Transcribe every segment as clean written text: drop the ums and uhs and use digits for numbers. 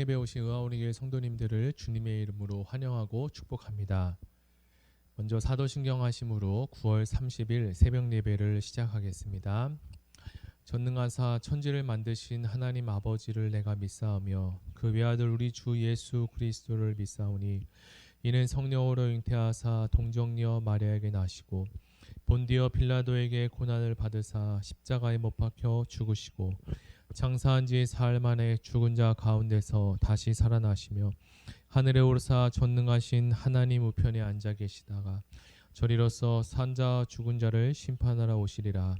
새벽예배 오신 의아오니교회 성도님들을 주님의 이름으로 환영하고 축복합니다. 먼저 사도신경 하심으로 9월 30일 새벽예배를 시작하겠습니다. 전능하사 천지를 만드신 하나님 아버지를 내가 믿사오며 그 외아들 우리 주 예수 그리스도를 믿사오니 이는 성령으로 잉태하사 동정녀 마리아에게 나시고 본디어 빌라도에게 고난을 받으사 십자가에 못 박혀 죽으시고 장사한 지 사흘 만에 죽은 자 가운데서 다시 살아나시며 하늘에 오르사 전능하신 하나님 우편에 앉아 계시다가 저리로서 산자 죽은 자를 심판하러 오시리라.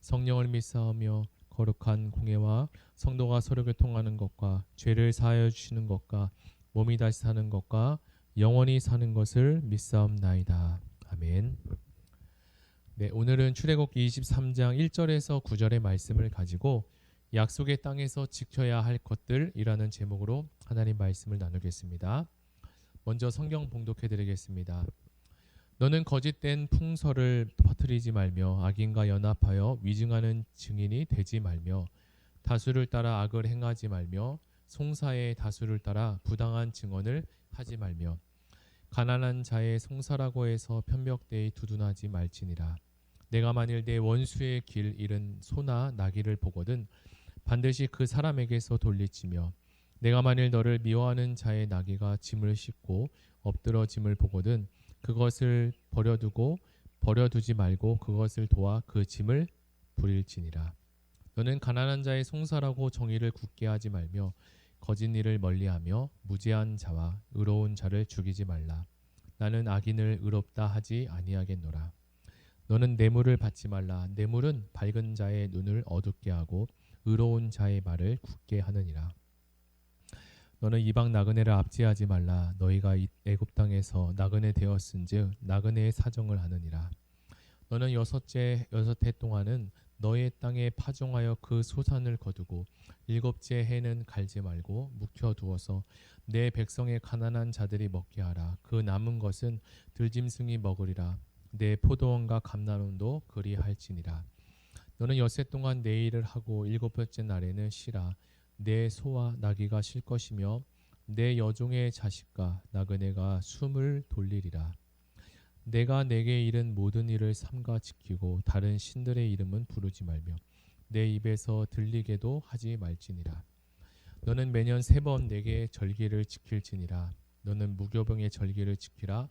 성령을 믿사오며 거룩한 공예와 성도가 서로 교통하는 것과 죄를 사하여 주시는 것과 몸이 다시 사는 것과 영원히 사는 것을 믿사옵나이다. 아멘. 네, 오늘은 출애굽기 23장 1절에서 9절의 말씀을 가지고 약속의 땅에서 지켜야 할 것들이라는 제목으로 하나님 말씀을 나누겠습니다. 먼저 성경 봉독해 드리겠습니다. 너는 거짓된 풍설을 퍼뜨리지 말며 악인과 연합하여 위증하는 증인이 되지 말며 다수를 따라 악을 행하지 말며 송사의 다수를 따라 부당한 증언을 하지 말며 가난한 자의 송사라고 해서 편벽되이 두둔하지 말지니라. 내가 만일 내 원수의 길 잃은 소나 나귀를 보거든 반드시 그 사람에게서 돌리치며 내가 만일 너를 미워하는 자의 나귀가 짐을 싣고 엎드러짐을 보거든 그것을 버려두지 말고 그것을 도와 그 짐을 부릴지니라. 너는 가난한 자의 송사라고 정의를 굳게 하지 말며 거짓 일을 멀리하며 무죄한 자와 의로운 자를 죽이지 말라. 나는 악인을 의롭다 하지 아니하겠노라. 너는 뇌물을 받지 말라. 뇌물은 밝은 자의 눈을 어둡게 하고 의로운 자의 말을 굳게 하느니라. 너는 이방 나그네를 압제하지 말라. 너희가 애굽 땅에서 나그네 되었은즉 나그네의 사정을 하느니라. 너는 여섯 해 동안은 너의 땅에 파종하여 그 소산을 거두고 일곱째 해는 갈지 말고 묵혀두어서 내 백성의 가난한 자들이 먹게 하라. 그 남은 것은 들짐승이 먹으리라. 내 포도원과 감람원도 그리할지니라. 너는 엿새 동안 내 일을 하고 일곱째 날에는 쉬라. 내 소와 나귀가 쉴 것이며 내 여종의 자식과 나그네가 숨을 돌리리라. 내가 내게 이른 모든 일을 삼가 지키고 다른 신들의 이름은 부르지 말며 내 입에서 들리게도 하지 말지니라. 너는 매년 3번 내게 절기를 지킬지니라. 너는 무교병의 절기를 지키라.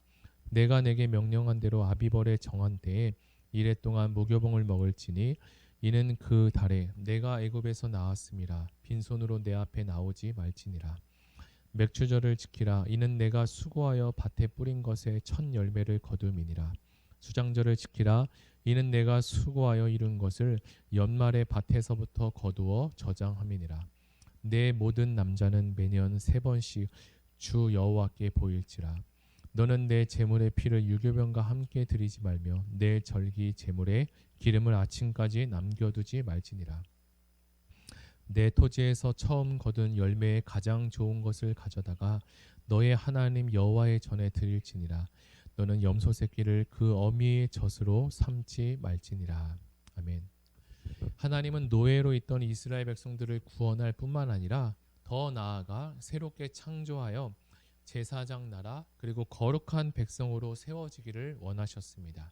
내가 내게 명령한 대로 아비벌의 정한 때에 이래 동안 무교병을 먹을지니 이는 그 달에 내가 애굽에서 나왔음이라. 빈손으로 내 앞에 나오지 말지니라. 맥추절을 지키라. 이는 내가 수고하여 밭에 뿌린 것의 첫 열매를 거둠이니라. 수장절을 지키라. 이는 내가 수고하여 이룬 것을 연말에 밭에서부터 거두어 저장함이니라. 내 모든 남자는 매년 3번씩 주 여호와께 보일지라. 너는 내 제물의 피를 유교병과 함께 드리지 말며 내 절기 제물에 기름을 아침까지 남겨두지 말지니라. 내 토지에서 처음 거둔 열매의 가장 좋은 것을 가져다가 너의 하나님 여호와의 전에 드릴지니라. 너는 염소 새끼를 그 어미의 젖으로 삼지 말지니라. 아멘. 하나님은 노예로 있던 이스라엘 백성들을 구원할 뿐만 아니라 더 나아가 새롭게 창조하여 제사장 나라 그리고 거룩한 백성으로 세워지기를 원하셨습니다.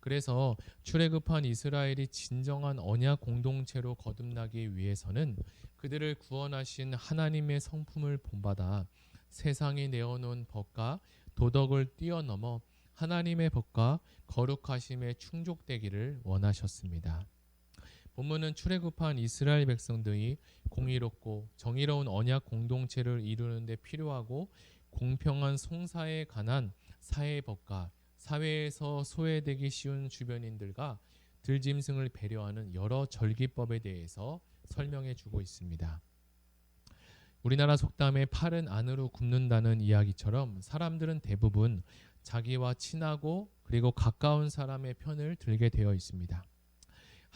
그래서 출애굽한 이스라엘이 진정한 언약 공동체로 거듭나기 위해서는 그들을 구원하신 하나님의 성품을 본받아 세상이 내어놓은 법과 도덕을 뛰어넘어 하나님의 법과 거룩하심에 충족되기를 원하셨습니다. 본문은 출애굽한 이스라엘 백성들이 공의롭고 정의로운 언약 공동체를 이루는 데 필요하고 공평한 송사에 관한 사회법과 사회에서 소외되기 쉬운 주변인들과 들짐승을 배려하는 여러 절기법에 대해서 설명해 주고 있습니다. 우리나라 속담에 팔은 안으로 굽는다는 이야기처럼 사람들은 대부분 자기와 친하고 그리고 가까운 사람의 편을 들게 되어 있습니다.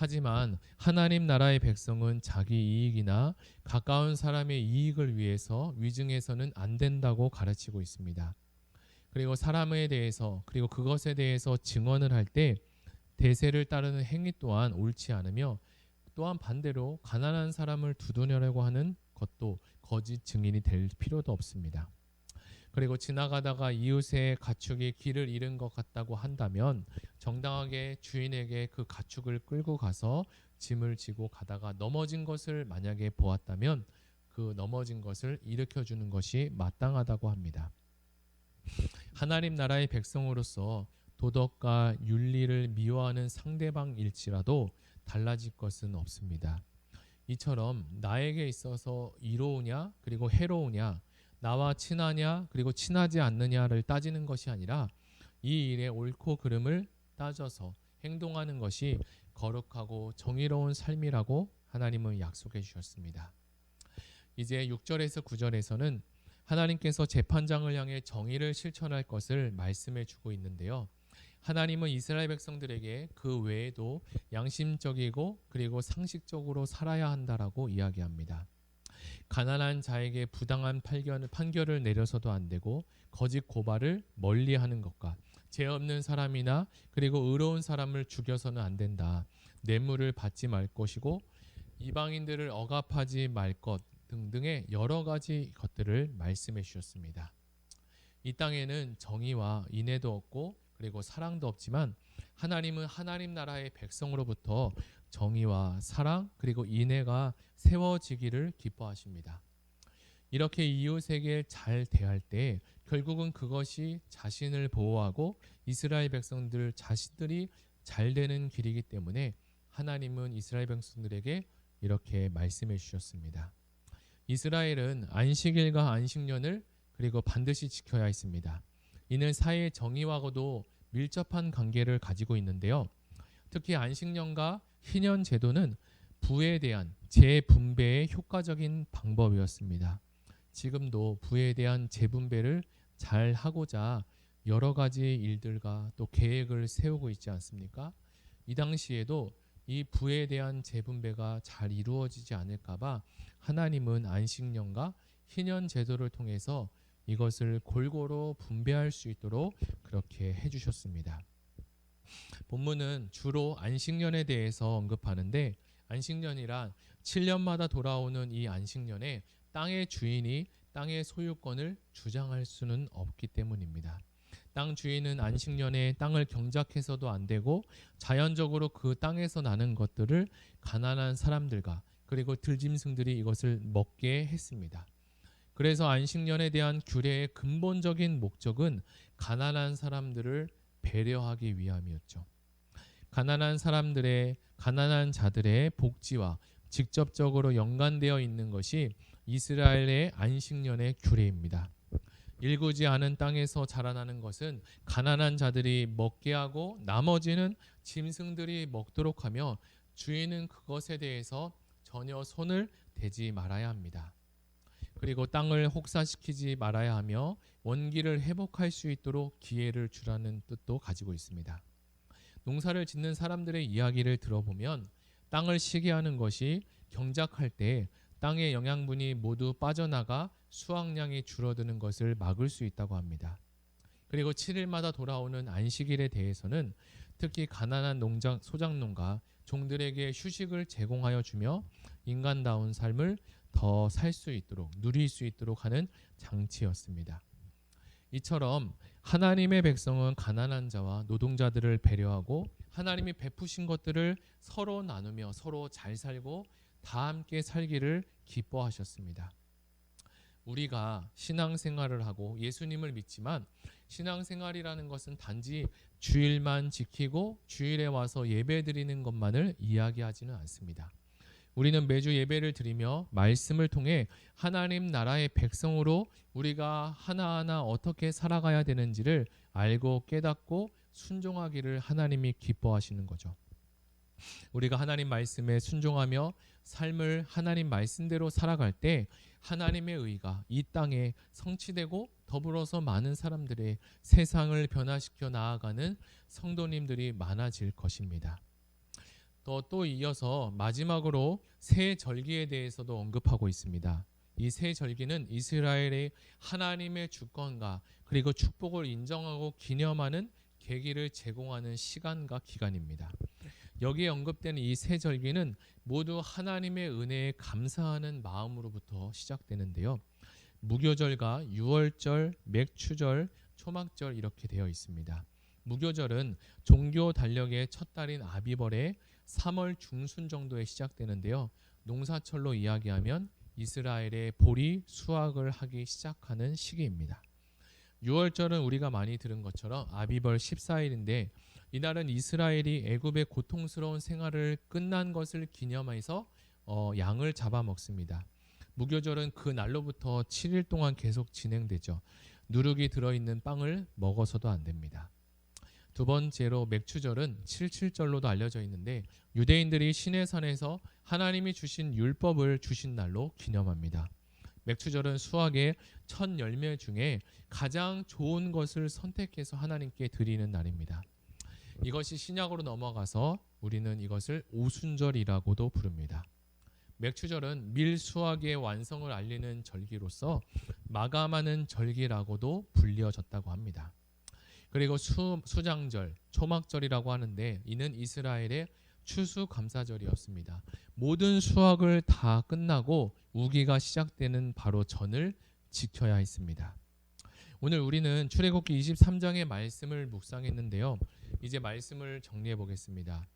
하지만 하나님 나라의 백성은 자기 이익이나 가까운 사람의 이익을 위해서 위증해서는 안 된다고 가르치고 있습니다. 그리고 사람에 대해서 그리고 그것에 대해서 증언을 할 때 대세를 따르는 행위 또한 옳지 않으며 또한 반대로 가난한 사람을 두드려고 하는 것도 거짓 증인이 될 필요도 없습니다. 그리고 지나가다가 이웃의 가축이 길을 잃은 것 같다고 한다면 정당하게 주인에게 그 가축을 끌고 가서 짐을 지고 가다가 넘어진 것을 만약에 보았다면 그 넘어진 것을 일으켜 주는 것이 마땅하다고 합니다. 하나님 나라의 백성으로서 도덕과 윤리를 미워하는 상대방일지라도 달라질 것은 없습니다. 이처럼 나에게 있어서 이로우냐 그리고 해로우냐, 나와 친하냐 그리고 친하지 않느냐를 따지는 것이 아니라 이 일의 옳고 그름을 따져서 행동하는 것이 거룩하고 정의로운 삶이라고 하나님은 약속해 주셨습니다. 이제 6절에서 9절에서는 하나님께서 재판장을 향해 정의를 실천할 것을 말씀해 주고 있는데요. 하나님은 이스라엘 백성들에게 그 외에도 양심적이고 그리고 상식적으로 살아야 한다라고 이야기합니다. 가난한 자에게 부당한 판결을 내려서도 안 되고 거짓 고발을 멀리하는 것과 죄 없는 사람이나 그리고 의로운 사람을 죽여서는 안 된다. 뇌물을 받지 말 것이고 이방인들을 억압하지 말 것 등등의 여러 가지 것들을 말씀해 주셨습니다. 이 땅에는 정의와 인애도 없고 그리고 사랑도 없지만 하나님은 하나님 나라의 백성으로부터 정의와 사랑 그리고 인애가 세워지기를 기뻐하십니다. 이렇게 이웃에게 잘 대할 때 결국은 그것이 자신을 보호하고 이스라엘 백성들 자신들이 잘 되는 길이기 때문에 하나님은 이스라엘 백성들에게 이렇게 말씀해 주셨습니다. 이스라엘은 안식일과 안식년을 그리고 반드시 지켜야 했습니다. 이는 사회의 정의와도 밀접한 관계를 가지고 있는데요. 특히 안식년과 희년 제도는 부에 대한 재분배의 효과적인 방법이었습니다. 지금도 부에 대한 재분배를 잘 하고자 여러 가지 일들과 또 계획을 세우고 있지 않습니까? 이 당시에도 이 부에 대한 재분배가 잘 이루어지지 않을까 봐 하나님은 안식년과 희년 제도를 통해서 이것을 골고루 분배할 수 있도록 그렇게 해주셨습니다. 본문은 주로 안식년에 대해서 언급하는데 안식년이란 7년마다 돌아오는 이 안식년에 땅의 주인이 땅의 소유권을 주장할 수는 없기 때문입니다. 땅 주인은 안식년에 땅을 경작해서도 안 되고 자연적으로 그 땅에서 나는 것들을 가난한 사람들과 그리고 들짐승들이 이것을 먹게 했습니다. 그래서 안식년에 대한 규례의 근본적인 목적은 가난한 사람들을 배려하기 위함이었죠. 가난한 자들의 복지와 직접적으로 연관되어 있는 것이 이스라엘의 안식년의 규례입니다. 일구지 않은 땅에서 자라나는 것은 가난한 자들이 먹게 하고 나머지는 짐승들이 먹도록 하며 주인은 그것에 대해서 전혀 손을 대지 말아야 합니다. 그리고 땅을 혹사시키지 말아야 하며 원기를 회복할 수 있도록 기회를 주라는 뜻도 가지고 있습니다. 농사를 짓는 사람들의 이야기를 들어보면 땅을 쉬게 하는 것이 경작할 때 땅의 영양분이 모두 빠져나가 수확량이 줄어드는 것을 막을 수 있다고 합니다. 그리고 7일마다 돌아오는 안식일에 대해서는 특히 가난한 소작농가 종들에게 휴식을 제공하여 주며 인간다운 삶을 더 살 수 있도록 누릴 수 있도록 하는 장치였습니다. 이처럼 하나님의 백성은 가난한 자와 노동자들을 배려하고 하나님이 베푸신 것들을 서로 나누며 서로 잘 살고 다 함께 살기를 기뻐하셨습니다. 우리가 신앙생활을 하고 예수님을 믿지만 신앙생활이라는 것은 단지 주일만 지키고 주일에 와서 예배드리는 것만을 이야기하지는 않습니다. 우리는 매주 예배를 드리며 말씀을 통해 하나님 나라의 백성으로 우리가 하나하나 어떻게 살아가야 되는지를 알고 깨닫고 순종하기를 하나님이 기뻐하시는 거죠. 우리가 하나님 말씀에 순종하며 삶을 하나님 말씀대로 살아갈 때 하나님의 의가 이 땅에 성취되고 더불어서 많은 사람들의 세상을 변화시켜 나아가는 성도님들이 많아질 것입니다. 또 이어서 마지막으로 새 절기에 대해서도 언급하고 있습니다. 이 새 절기는 이스라엘의 하나님의 주권과 그리고 축복을 인정하고 기념하는 계기를 제공하는 시간과 기간입니다. 여기에 언급되는 이 세 절기는 모두 하나님의 은혜에 감사하는 마음으로부터 시작되는데요. 무교절과 유월절, 맥추절, 초막절 이렇게 되어 있습니다. 무교절은 종교 달력의 첫 달인 아비벌의 3월 중순 정도에 시작되는데요. 농사철로 이야기하면 이스라엘의 볼이 수확을 하기 시작하는 시기입니다. 유월절은 우리가 많이 들은 것처럼 아비벌 14일인데 이날은 이스라엘이 애굽의 고통스러운 생활을 끝난 것을 기념해서 양을 잡아먹습니다. 무교절은 그 날로부터 7일 동안 계속 진행되죠. 누룩이 들어있는 빵을 먹어서도 안 됩니다. 두 번째로 맥추절은 77절로도 알려져 있는데 유대인들이 시내산에서 하나님이 주신 율법을 주신 날로 기념합니다. 맥추절은 수확의 첫 열매 중에 가장 좋은 것을 선택해서 하나님께 드리는 날입니다. 이것이 신약으로 넘어가서 우리는 이것을 오순절이라고도 부릅니다. 맥추절은 밀 수확의 완성을 알리는 절기로서 마감하는 절기라고도 불려졌다고 합니다. 그리고 수장절, 초막절이라고 하는데 이는 이스라엘의 추수감사절이었습니다. 모든 수확을 다 끝나고 우기가 시작되는 바로 전을 지켜야 했습니다. 오늘 우리는 출애굽기 23장의 말씀을 묵상했는데요. 이제 말씀을 정리해 보겠습니다.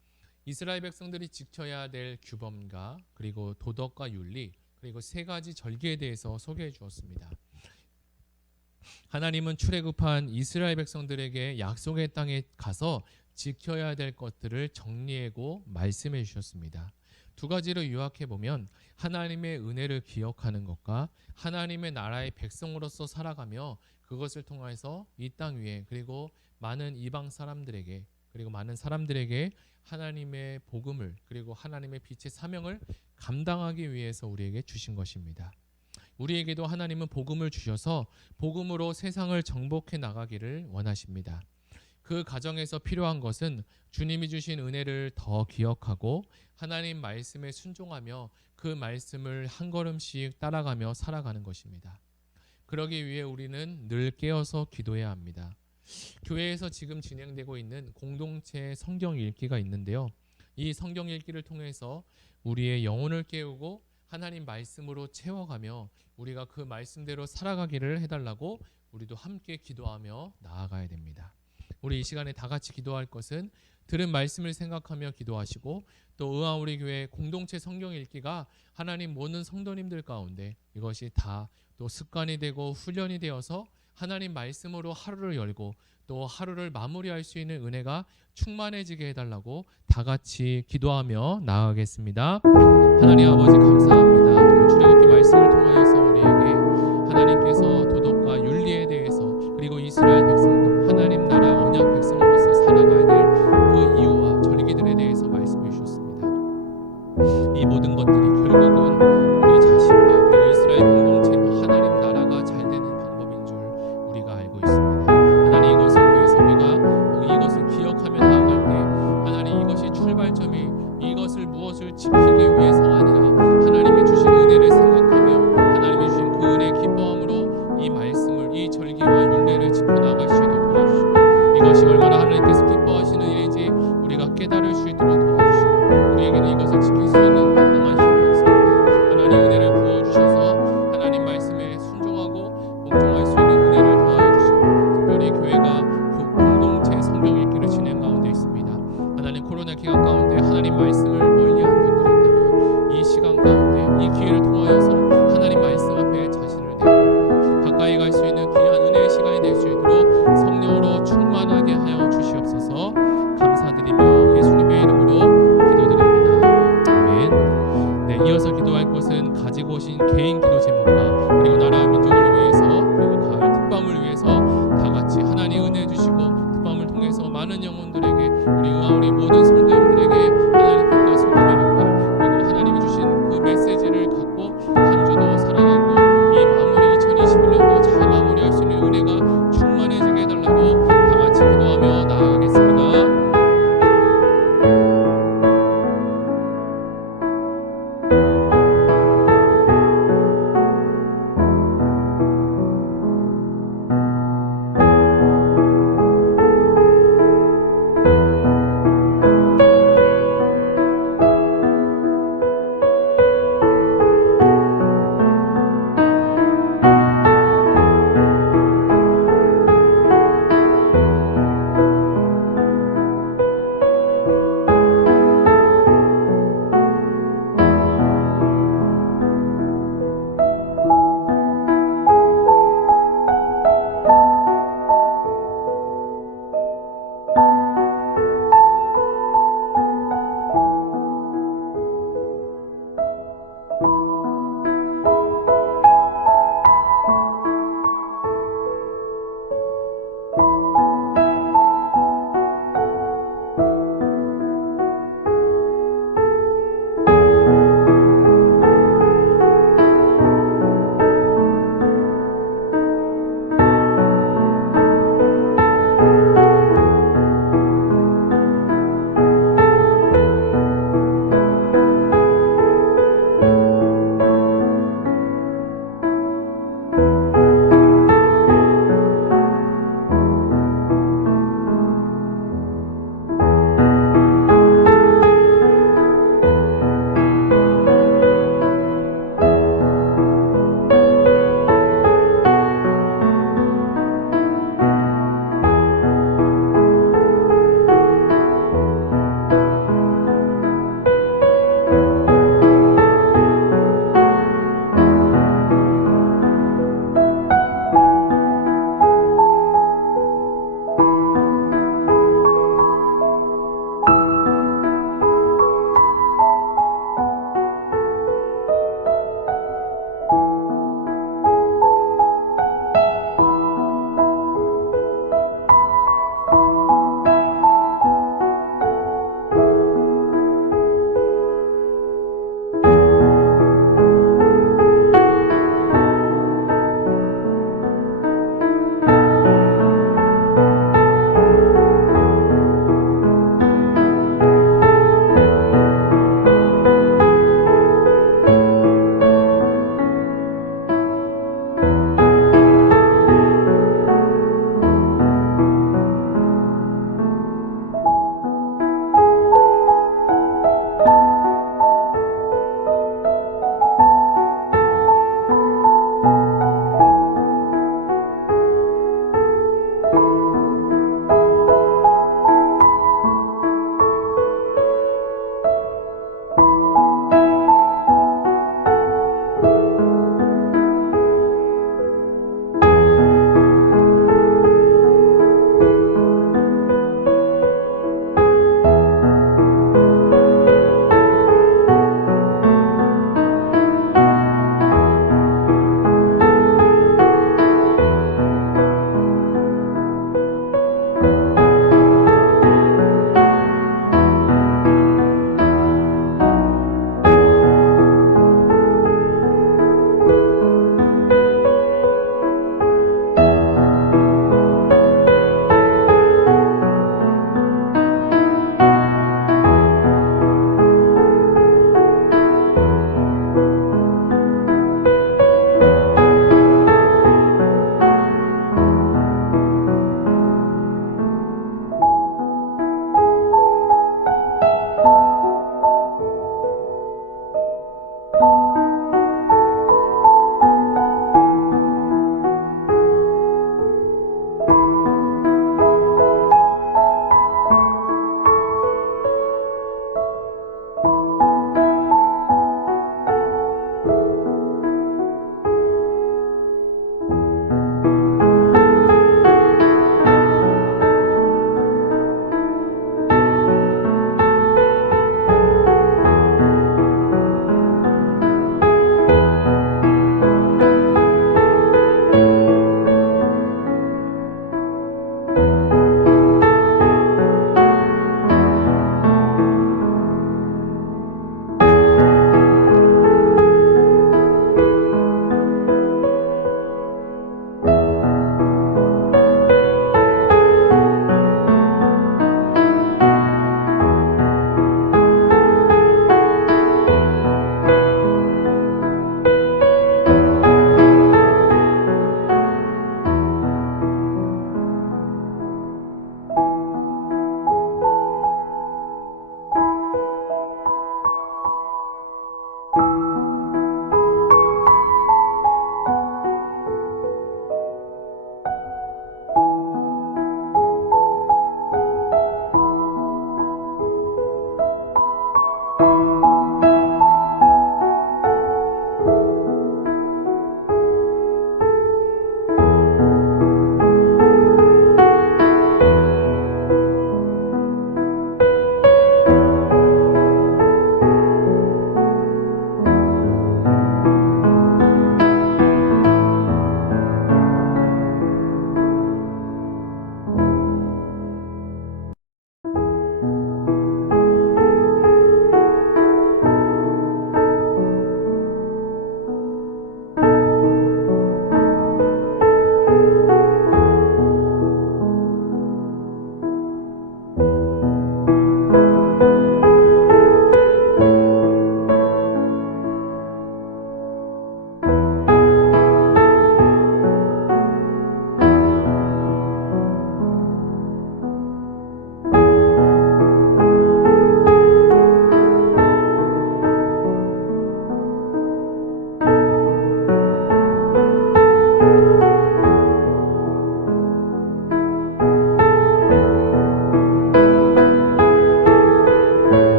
이스라엘 백성들이 지켜야 될 규범과 그리고 도덕과 윤리 그리고 세 가지 절기에 대해서 소개해 주었습니다. 하나님은 출애굽한 이스라엘 백성들에게 약속의 땅에 가서 지켜야 될 것들을 정리하고 말씀해 주셨습니다. 두 가지로 요약해 보면 하나님의 은혜를 기억하는 것과 하나님의 나라의 백성으로서 살아가며 그것을 통해서 이 땅 위에 그리고 많은 이방 사람들에게 그리고 많은 사람들에게 하나님의 복음을 그리고 하나님의 빛의 사명을 감당하기 위해서 우리에게 주신 것입니다. 우리에게도 하나님은 복음을 주셔서 복음으로 세상을 정복해 나가기를 원하십니다. 그 과정에서 필요한 것은 주님이 주신 은혜를 더 기억하고 하나님 말씀에 순종하며 그 말씀을 한 걸음씩 따라가며 살아가는 것입니다. 그러기 위해 우리는 늘 깨어서 기도해야 합니다. 교회에서 지금 진행되고 있는 공동체 성경 읽기가 있는데요. 이 성경 읽기를 통해서 우리의 영혼을 깨우고 하나님 말씀으로 채워가며 우리가 그 말씀대로 살아가기를 해달라고 우리도 함께 기도하며 나아가야 됩니다. 우리 이 시간에 다 같이 기도할 것은 들은 말씀을 생각하며 기도하시고 또 의아 우리 교회 공동체 성경 읽기가 하나님 모든 성도님들 가운데 이것이 다 또 습관이 되고 훈련이 되어서 하나님 말씀으로 하루를 열고 또 하루를 마무리할 수 있는 은혜가 충만해지게 해달라고 다 같이 기도하며 나아가겠습니다. 하나님 아버지 감사합니다. 오늘 출애굽기 말씀을 통하여서 우리에게 하나님께서 도덕과 윤리에 대해서 그리고 이스라엘 백성들 하나님 나라 언약 백성으로서 살아가야 될 그 이유와 절기들에 대해서 말씀해 주셨습니다. 이 모든 것들이 결국은 우리 자신과 그리고 이스라엘 공동체와 하나님 나라가 잘 되는 방법인 줄 우리가 알고 있습니다. 하나님 이것을 위해서 우리가 이것을 기억하며 나아갈 때 하나님 이것이 출발점이 이것을 무엇을 지키기 위해서가 아니라 하나님이 주신 은혜를 생각하며 하나님이 주신 그 은혜의 기뻐함으로 이 말씀을 이 절기와 율례를 지켜나갈 수 있도록 도와주시고 이것이 얼마나 하나님께서 기뻐하시는 일인지 우리가 깨달을 수 있도록 도와주시고 우리에게는 이것을 지킬 수 있는 마땅한 힘이 없습니다. 하나님 은혜를 부어주셔서 하나님 말씀에 순종하고 복종할 수 있는 은혜를 더하여 주시고 특별히 교회가 공동체 성경 읽기를 진행 가운데 있습니다. 하나님 코로나 기간 가운데 하나님 말씀을 멀리한 분들이 있다면 이 시간 가운데 이 기회를 통하여서 하나님 말씀 앞에 자신을 내고 가까이 갈 수 있는 귀한 은혜의 시간이 될 수 있도록 성령으로 충만하게 하여 주시옵소서. 감사드리며 예수님의 이름으로 기도드립니다. 아멘. 네, 이어서 기도할 것은 가지고 오신 개인 기도 제목과 그리고 나라 민족을 위해서 그리고 가을 특밤을 위해서 다 같이 하나님 은혜 주시고 특밤을 통해서 많은 영혼들에게 우리 모든